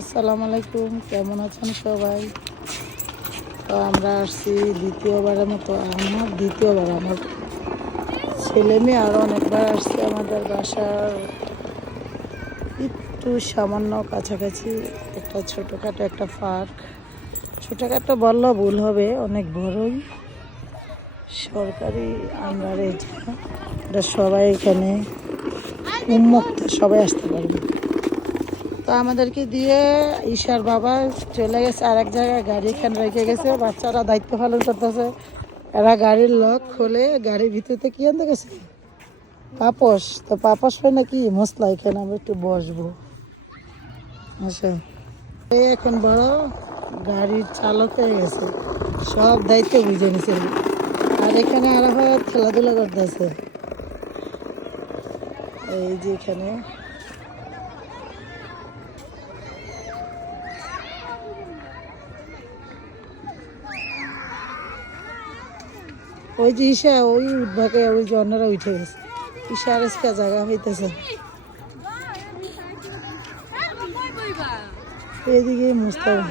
আসসালামু আলাইকুম, কেমন আছেন সবাই? তো আমরা আসছি দ্বিতীয়বারের মতো। আমার ছেলে মেয়ে আরও অনেকবার আসছে আমাদের বাসার একটু সামান্য কাছাকাছি একটা ছোটোখাটো একটা পার্ক। ছোটোখাটো বললেও ভুল হবে, অনেক বড়ই, সরকারি আন্ডারে এটা সবাই এখানে উন্মুক্ত, সবাই আসতে পারবে। তো আমাদেরকে দিয়ে ঈশার বাবা চলে গেছে আর এক জায়গায়, গাড়ি এখানে রেখে গেছে, বাচ্চারা দায়িত্ব পালন করতেছে। এরা গাড়ির লক খুলে গাড়ির ভিতরে কি আনতে গেছে পাপস, তো পাপস হয় নাকি মশলা, এখানে আমরা একটু বসবো। আচ্ছা, এই এখন বড় গাড়ির চালক হয়ে গেছে, সব দায়িত্ব বুঝে নিছে। আর এখানে আরাফাত খেলাধুলা করতেছে, এই যে এখানে ওই যে ঈশা ওই উঠবাকে, ওই যে অন্যরা উঠে গেছে, ঈশা আর ইসকা জায়গা হইতেছে। এদিকে মুস্তাফা